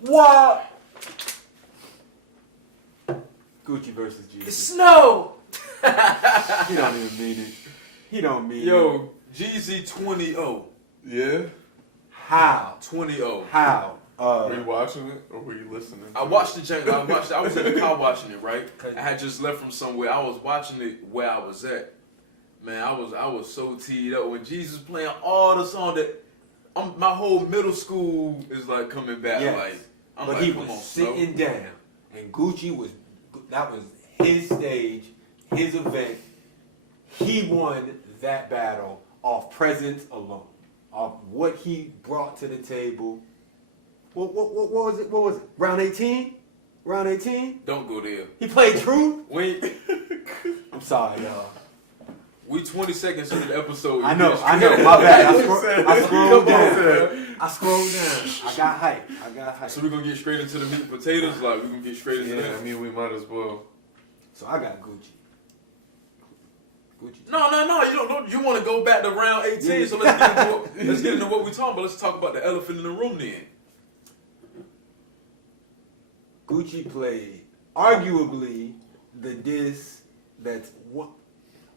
What? Gucci versus Jeezy. It's snow. He don't even mean it. He don't mean it. Yo, Jeezy 20-0. Yeah? How? 20-0. How? Were you watching it or were you listening? I watched the jank. I was in the car watching it, right? I had just left from somewhere. I was watching it where I was at. Man, I was so teed up when Jesus playing all the songs that my whole middle school is like coming back. Yes. Like, I'm but like, he come was on, sitting down, and Gucci that was his stage, his event. He won that battle off presence alone, off what he brought to the table. What was it? What was it? Round 18? Round 18? Don't go there. He played Truth? I'm sorry, y'all. We 20 seconds into the episode. I know, my bad. I scrolled down. I got hype. So we're going to get straight into the meat and potatoes? Like, we're going to get straight into that? I mean, we might as well. So I got Gucci. No. You want to go back to round 18, yeah. so let's get into what we're talking about. Let's talk about the elephant in the room then. Gucci played arguably the diss that's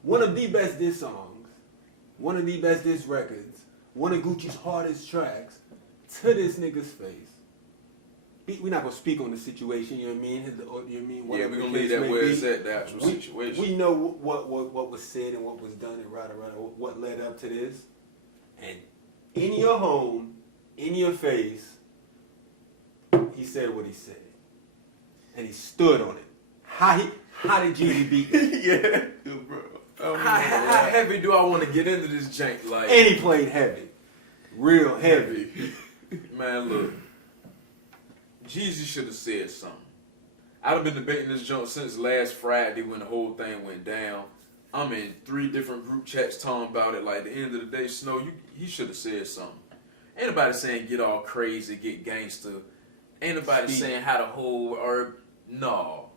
one of the best diss songs, one of the best diss records, one of Gucci's hardest tracks to this nigga's face. We're not gonna speak on the situation, you know what I mean? We're gonna leave that where it's at, the actual situation. We know what was said and what was done and what led up to this. And in your home, in your face, he said what he said. And he stood on it. How did Jeezy beat him? Yeah, bro. How heavy do I want to get into this jank? Like, and he played heavy. Real heavy. Man, look. Jeezy should have said something. I've been debating this joint since last Friday when the whole thing went down. I'm in 3 different group chats talking about it. Like, at the end of the day, Snow, he should have said something. Ain't nobody saying get all crazy, get gangster. Ain't nobody saying how to hold or no,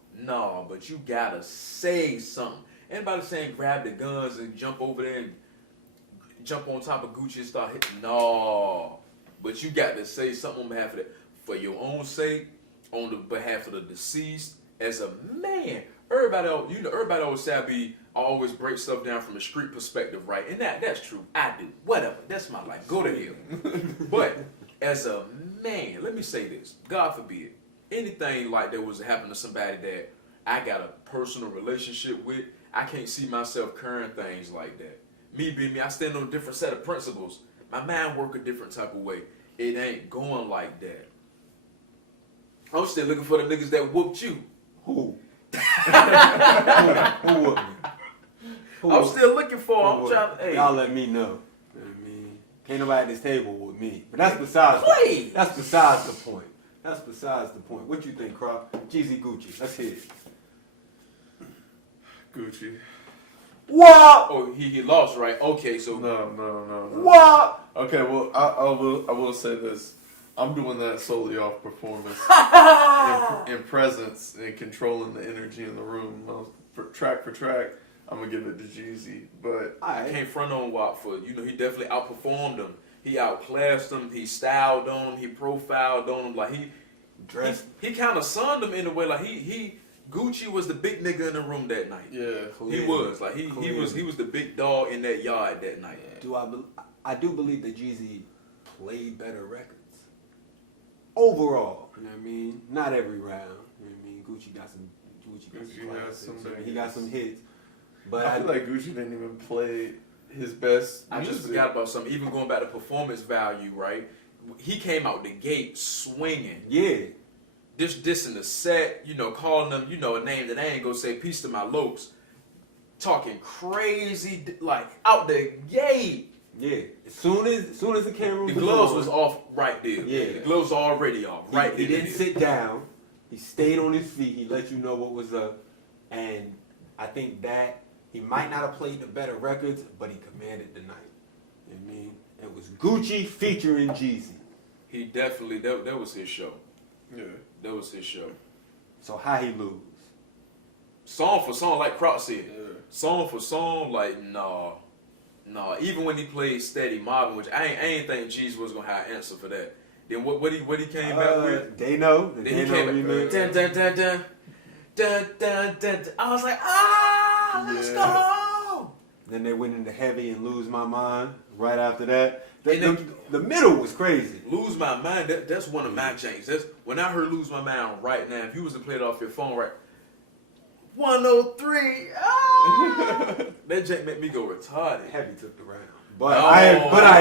but you gotta say something. Anybody saying grab the guns and jump over there and jump on top of Gucci and start hitting? No, but you got to say something on behalf of that. For your own sake, on the behalf of the deceased, as a man. Everybody always say I always break stuff down from a street perspective, right? And that's true. I do. Whatever. That's my life. Go to hell. But as a man, let me say this. God forbid, anything like that was to happen to somebody that I got a personal relationship with, I can't see myself carrying things like that. Me being me, I stand on a different set of principles. My mind work a different type of way. It ain't going like that. I'm still looking for the niggas that whooped you. Who? Who whooped me? I'm still looking for. I'm trying to. Hey. Y'all let me know. You know what I mean? Can't nobody at this table with me. But that's besides the point. That's besides the point. What you think, Croc? Jeezy Gucci. Let's hear it. Gucci. What? Oh, he lost, right? Okay, so No. What? Okay, well, I will say this. I'm doing that solely off performance and presence and controlling the energy in the room. For track, I'm gonna give it to Jeezy, but I can't front on Guwop for he definitely outperformed him. He outclassed him. He styled on him. He profiled on him. Like he dressed. He kind of sunned him in a way. Like Gucci was the big nigga in the room that night. Yeah, he was like he was the big dog in that yard that night. I do believe that Jeezy played better records overall. You know what I mean? Not every round. You know what I mean? Gucci got some classics. He got some hits. But I feel like Gucci didn't even play his best. I just forgot about something. Even going back to performance value, right? He came out the gate swinging. Yeah. This in the set, calling them, a name that I ain't gonna say peace to my lokes. Talking crazy, like out the gate. Yeah. As soon as the camera the gloves was off right there. Yeah. The gloves were already off right there. He didn't sit down. He stayed on his feet. He let you know what was up. And I think that he might not have played the better records, but he commanded the night. You know what I mean? It was Gucci featuring Jeezy. He definitely, that was his show. Yeah. That was his show. So how he lose? Song for song, like Croc said. Yeah. Song for song, like, nah. Even when he played Steady Mobbing, which I ain't think Jeezy was going to have an answer for that. Then what he came back with? They know. Then he came remix. back. Dun, dun, dun, dun, dun, dun, dun, dun. I was like, let's go. Then they went into Heavy and Lose My Mind right after that. The middle was crazy. Lose My Mind, that's one of my changes. That's when I heard Lose My Mind right now, if you was to play it off your phone right 103, that jank made me go retarded. Heavy took the round. But I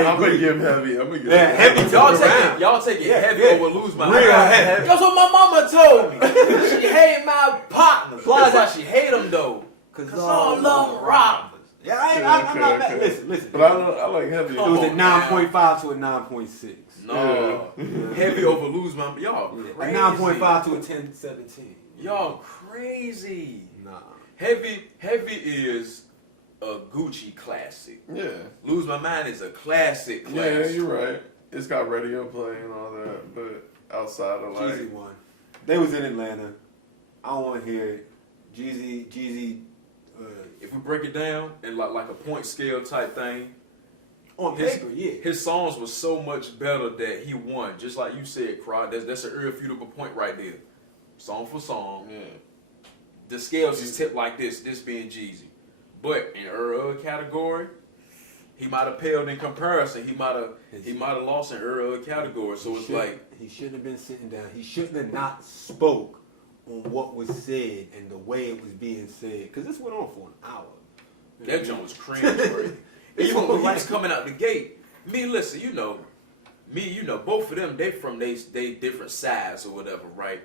I'm agree. gonna give him Heavy. I'm gonna give Yeah, him Heavy Heavy. took Y'all take it heavy over Lose My Real Mind. heavy. That's what my mama told me. She hate my partners. That's why she hate them though. Cause all love robbers. Yeah, I'm not mad. Listen. But I like Heavy. It was a 9.5 to a 9.6. No. Heavy over Lose My Mind. Y'all A crazy. 9.5 to a 10.17. Y'all crazy. Nah. Heavy is a Gucci classic. Yeah. Lose My Mind is a classic. Yeah, you're right. It's got radio play and all that, but outside of like Jeezy won. They was in Atlanta. I don't want to hear it. Jeezy. If we break it down in like a point scale type thing, On paper, yeah. his songs were so much better that he won. Just like you said, Crowd. That's an irrefutable point right there. Song for song. yeah. The scales is tipped like this being Jeezy. But in category, he might have paled in comparison. He might have lost in category. So it's like he shouldn't have been sitting down. He shouldn't have not spoke on what was said and the way it was being said. Because this went on for an hour. that joint was cringe-worthy. Even when he was coming out the gate, listen, both of them, they from they different sides or whatever, right?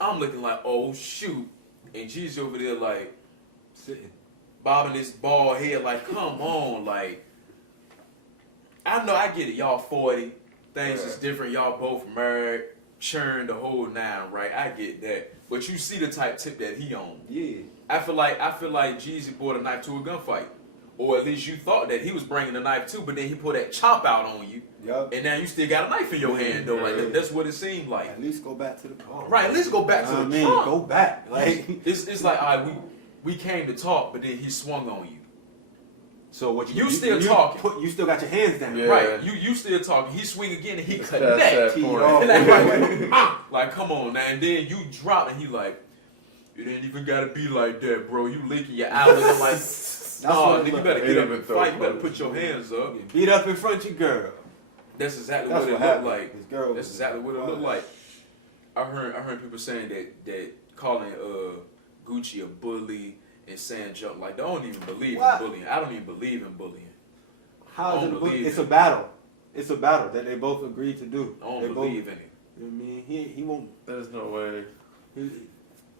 I'm looking like, oh shoot, and Jeezy over there like Sitting. bobbing his bald head, like, come on, like. I know, I get it. Y'all 40, things is different. Y'all both married, churned the whole nine, right? I get that, but you see the type tip that he on. Yeah. I feel like Jeezy brought a knife to a gunfight. Or at least you thought that he was bringing a knife too, but then he pulled that chop out on you. Yup. And now you still got a knife in your hand, though. Like, that's what it seemed like. At least go back to the car. Right, let's go back to the I trunk. go back. Like, It's like, all right, we came to talk, but then he swung on you. so what You still talking. You still got your hands down. Yeah. Right, you still talking. He swing again and he Past connect. that He point. all- Like, come on now. And then you drop and he like, it ain't even gotta be like that, bro. You licking your eye looking like, what nigga, it you look better like. get up Ain't and even fight. You better throw put your hands up. Beat up in front of your girl. That's exactly That's what it what looked happened. like. His girl That's was exactly what it looked wild. like. I heard people saying that calling Gucci a bully and saying junk like they don't even believe What? in bullying. I don't even believe in bullying. How I is don't it a book? believe It's it. a battle. It's a battle that they both agreed to do. I don't They both, believe in it. you know what I mean? He won't. There's no way.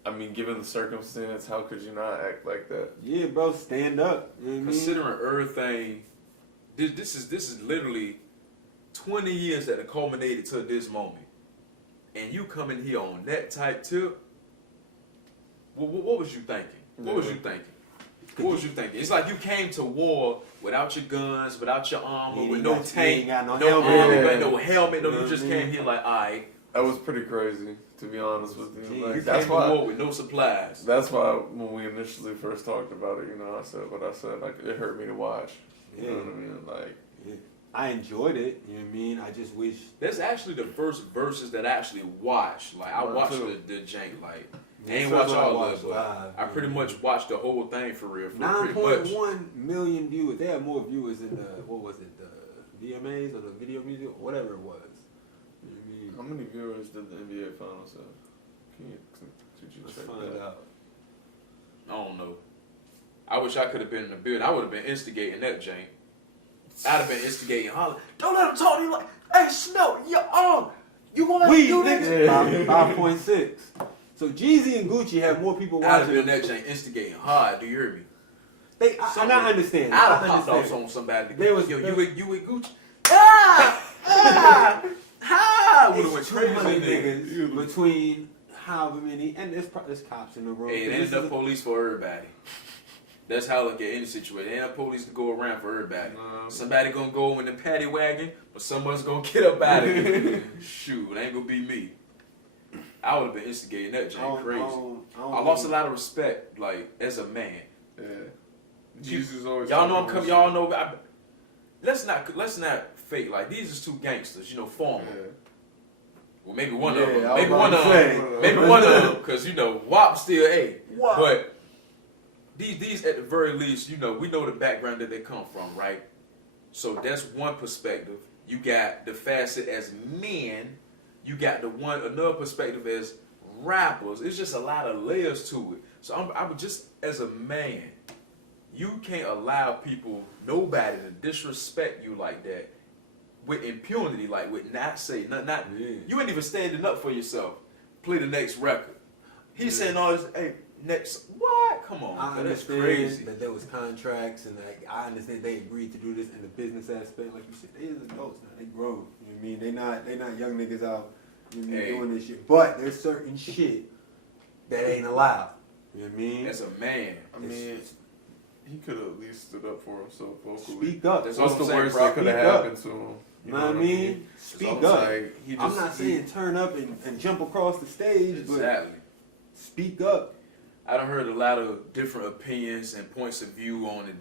I mean, given the circumstance, how could you not act like that? Yeah, bro, stand up. You know what I mean? Considering everything, this is literally 20 years that have culminated to this moment, and you coming here on that type tip. What was you thinking? What was you thinking? What was you thinking? It's like you came to war without your guns, without your armor, He with ain't no got- he tank, ain't got no no helmet. armor, Yeah. no helmet. No, You know you just what I came mean? here like, alright. That was pretty crazy, to be honest with you. Yeah, Like, You that's came to why. war with no supplies. That's why when we initially first talked about it, I said what I said. Like, it hurt me to watch. You know what I mean? Like, Yeah. I enjoyed it. You know what I mean? I just wish. That's actually the first verses that I actually watched. Like I Mine watched too. the jank. Like I That's ain't what watch I all watched of it, live, but I pretty much watched the whole thing for real. Pretty much. 9.1 million viewers. They had more viewers in the what was it? The VMAs or the Video Music or whatever it was. You know what I mean? how many viewers did the NBA Finals have? Could you Let's check find that? out. I don't know. I wish I could have been in the building. I would have been instigating that jank. I'd have been instigating, hollering, don't let him talk to you like, hey, Snow, you gonna let me do this? Yeah, 5.6. So Jeezy and Gucci have more people I'd have watching. been in that jank instigating hard. Do you hear me? I not understand. I'd have I popped off understand. on somebody. There was- Yo, there- you with Gucci? Ah! Would have went It's crazy. 200 nigga. niggas between however many, and there's cops in the room. Hey, it ain't enough police for everybody. That's how I look at any situation. Ain't enough police to go around for everybody. Somebody gonna go in the paddy wagon, but someone's gonna get up out of it. Shoot, it ain't gonna be me. I would have been instigating that jank crazy. I lost a lot of respect, like as a man. Yeah. Jesus always. Y'all know I'm talking coming. Y'all know. Let's not fake like these is two gangsters. Phorum. Yeah. Well, maybe one of Yeah, them. I was Maybe about one to of say. them. Maybe one of them, because WAP still A. WAP. But these at the very least, we know the background that they come from, right? So that's one perspective. You got the facet as men. You got another perspective as rappers. It's just a lot of layers to it. So I would just, as a man, you can't allow nobody to disrespect you like that with impunity, like with not you ain't even standing up for yourself. Play the next record. He's saying all this, hey, next, what? Come on, I man, that's understand crazy. that there was contracts, and I understand they agreed to do this in the business aspect. Like you said, they is adults now. They grown. You know what I mean? They not young niggas out doing this shit. But there's certain shit that ain't allowed. You know what I mean? As a man, I mean, he could have at least stood up for himself vocally. Speak up. That's What's all the I'm saying, worst bro. that could have Speak up. happened to him? You know what I mean? Speak up. Like, I'm not saying turn up and jump across the stage, Exactly. but speak up. I done heard a lot of different opinions and points of view on it,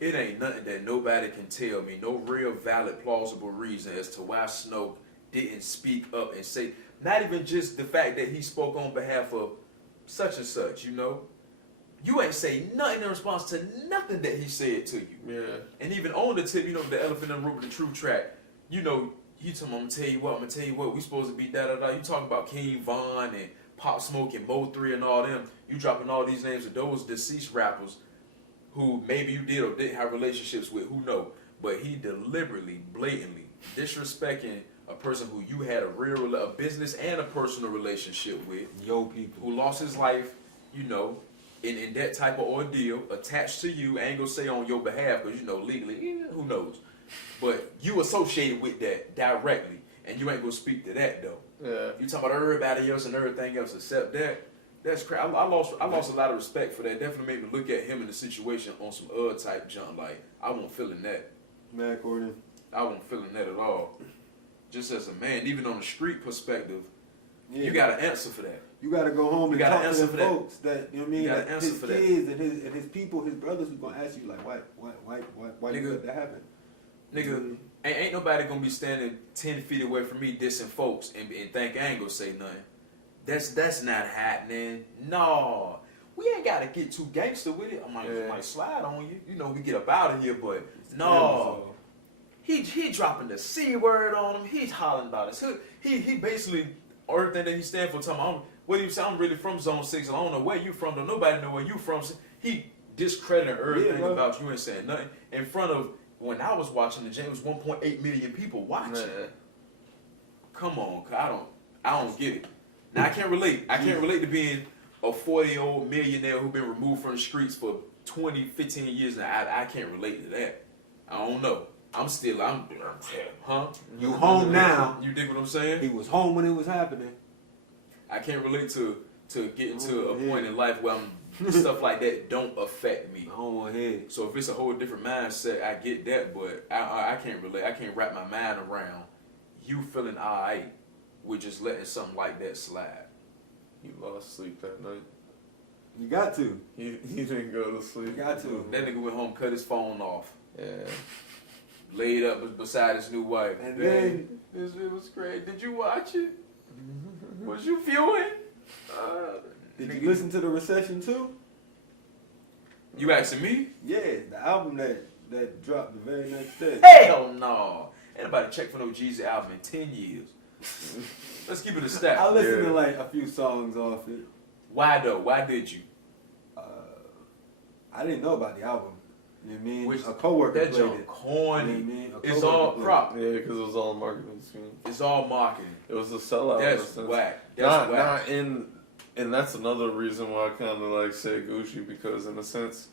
It ain't nothing that nobody can tell me, no real valid, plausible reason as to why Snow didn't speak up and say, not even just the fact that he spoke on behalf of such and such, You ain't say nothing in response to nothing that he said to you. Yeah. And even on the tip, the elephant in the room with the true track, he told me, I'm gonna tell you what, we supposed to be da-da-da. You talking about King Von and Pop Smoke and Mo 3 and all them. You dropping all these names of those deceased rappers who maybe you did or didn't have relationships with, who know. But he deliberately, blatantly disrespecting a person who you had a business and a personal relationship with. Yo, people. Who lost his life, in that type of ordeal, attached to you. I ain't gonna say on your behalf, because legally, who knows. But you associated with that directly, and you ain't gonna speak to that though. Yeah. You talking about everybody else and everything else except that. That's crazy. I lost a lot of respect for that. Definitely made me look at him in the situation on some type jump. Like, I wasn't feeling that. Matt Gordon. I wasn't feeling that at all. Just as a man, even on the street perspective, Yeah. you got to answer for that. You got to go home and gotta talk to answer them for that. folks that, you know what I mean? You gotta That answer his for that. kids and his people, his brothers who going to ask you, like, why you let that happen? Nigga, ain't nobody gonna be standing 10 feet away from me dissing folks and think I ain't gonna say nothing. That's not happening. No. We ain't gotta get too gangster with it. I might slide on you. We get up out of here, but no. He dropping the C word on him. He's hollering about his hood. He basically, everything that he stand for, talking about, what do you say? I'm really from Zone 6. I don't know where you from. Don't nobody know where you from. He discrediting everything about you and saying nothing in front of. When I was watching the game, it was 1.8 million people watching. Man. Come on, cause I don't get it. Now I can't relate. I can't relate to being a 40-year-old millionaire who been removed from the streets for 20, 15 years now. I can't relate to that. I don't know. I'm You home now. You dig what I'm saying? He was home when it was happening. I can't relate to getting to a point in life where stuff like that don't affect me. I don't want to hear. So if it's a whole different mindset, I get that, but I can't relate. I can't wrap my mind around you feeling alright with just letting something like that slide. He lost sleep that night. You got to. He didn't go to sleep. You got to. That nigga went home, cut his phone off, Yeah. laid up beside his new wife. And then it was great. Did you watch it? Was you viewing? Did you listen to the Recession too? You asking me? Yeah, the album that dropped the very next day. Hell no. Ain't nobody checked for no Jeezy album in 10 years. Let's keep it a stat. I listened to like a few songs off it. Why though? Why did you? I didn't know about the album. You know what I mean? Which, a coworker that played junk it. corny. You know what I mean? A It's coworker all played it. crop. Yeah, because it was all a marketing scheme. It's all marketing. It was a sellout. That's in a sense. whack. That's whack. And that's another reason why I kind of like say Gucci, because in a sense,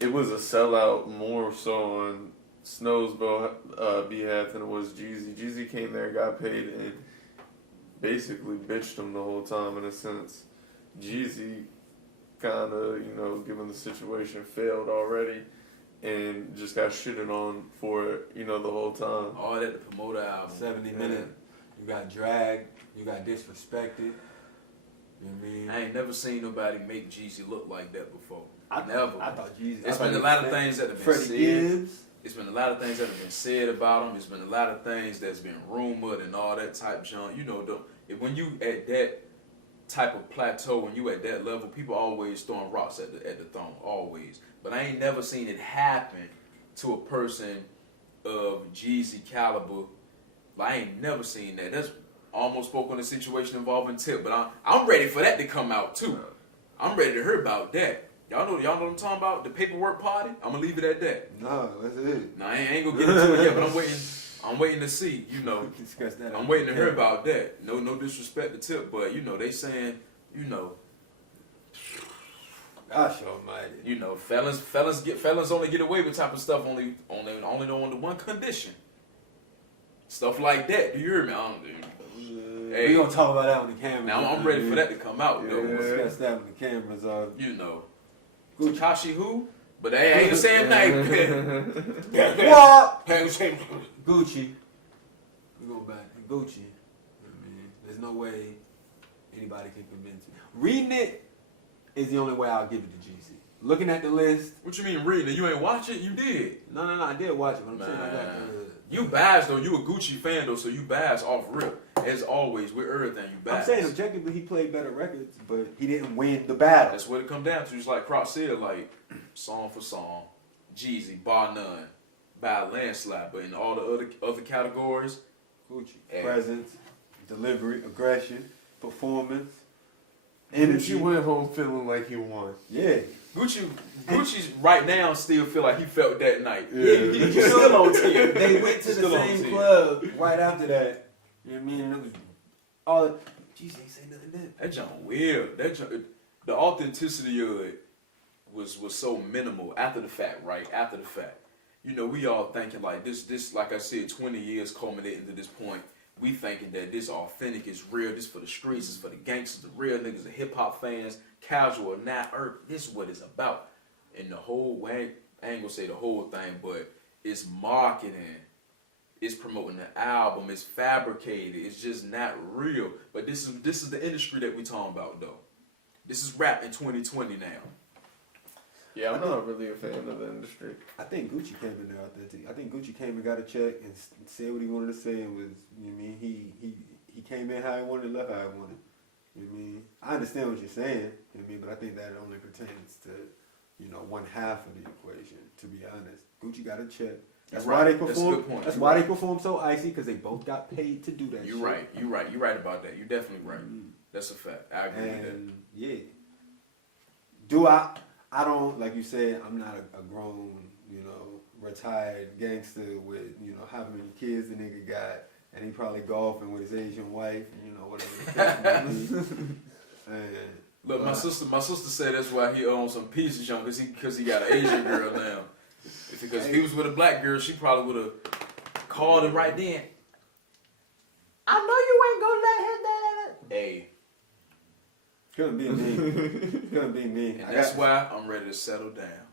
it was a sellout more so on Snow's behalf than it was Jeezy. Jeezy came there, got paid, and basically bitched him the whole time in a sense. Jeezy kind of, given the situation, failed already and just got shitted on for it, the whole time. All that the promoter album. 70 minutes. You got dragged. You got disrespected. You know what I mean? I ain't never seen nobody make Jeezy look like that before. I Never. thought Jeezy. There's been a lot of things that have been Freddie said. Gibbs. it's been a lot of things that have been said about him. It's been a lot of things that's been rumored and all that type junk. You know, when you at that type of plateau, when you at that level, people always throwing rocks at the throne, always. But I ain't never seen it happen to a person of Jeezy caliber. Like, I ain't never seen that. That's almost spoke on a situation involving Tip, but I'm ready for that to come out too. I'm ready to hear about that. Y'all know what I'm talking about? The paperwork party? I'm gonna leave it at that. No, that's it. No, I ain't gonna get into it yet, but I'm waiting to see, you know. Discuss that. I'm waiting to hear about that. No disrespect to Tip, but you know, they saying, you know, gosh almighty. you know, felons only get away with type of stuff only on the one condition. Stuff like that. Do you hear me? Hey, we gonna talk about that when the cameras. now I'm ready for that to come out though. We'll discuss that when the cameras are. You know. Gucci. Takashi who? But they ain't the same name. What? Gucci. We go back to Gucci. I mean, there's no way anybody can convince me. Reading it is the only way I'll give it to Jeezy. Looking at the list. What you mean reading it? You ain't watch it? You did. No, I did watch it, but I'm saying I got you biased though. You a Gucci fan though, so you biased off rip. As always, with everything you biased. I'm saying objectively he played better records, but he didn't win the battle. That's what it come down to. Just like Croc said, like song for song, Jeezy bar none, by a landslide. But in all the other categories, Gucci. Hey. Presence, delivery, aggression, performance, Energy energy. went home feeling like he won. Yeah. Gucci's right now still feel like he felt that night. Yeah. He's still on 10. They went to the Still on same 10. club right after that. You know what I mean? And it was all. Jeez, ain't say nothing then. That junk weird. The authenticity of it was so minimal after the fact, right? After the fact. You know, we all thinking like this, like I said, 20 years culminating to this point. We thinking that this authentic is real. This for the streets. This for the gangsters, the real niggas, the hip hop fans, casual or not. This is what it's about. And the whole way, I ain't gonna say the whole thing, but it's marketing. It's promoting the album. It's fabricated. It's just not real. But this is the industry that we talking about though. This is rap in 2020 now. Yeah, I'm not really a fan of the industry. I think Gucci came in there authentic. I think Gucci came and got a check and said what he wanted to say and was, you know what I mean? He came in how he wanted, left how he wanted. You know what I mean? I understand what you're saying, you know what I mean? But I think that only pertains to, you know, one half of the equation, to be honest. Gucci got a check. That's why they That's a perform. good point. That's You're why right. they perform so icy, because they both got paid to do that. You're shit. right. You're right about that. You're definitely right. That's a fact. I agree with that. And yeah, I don't, like you said, I'm not a grown, you know, retired gangster with, you know, how many kids the nigga got, and he probably golfing with his Asian wife, and you know, whatever the case may be. And Look, my sister said that's why he owns some pieces, young, because he got an Asian girl now. Because if he was with a black girl, she probably would have called him right then. I know you ain't gonna let him that. Hey, couldn't be me. Couldn't be me. and that's why I'm ready to settle down.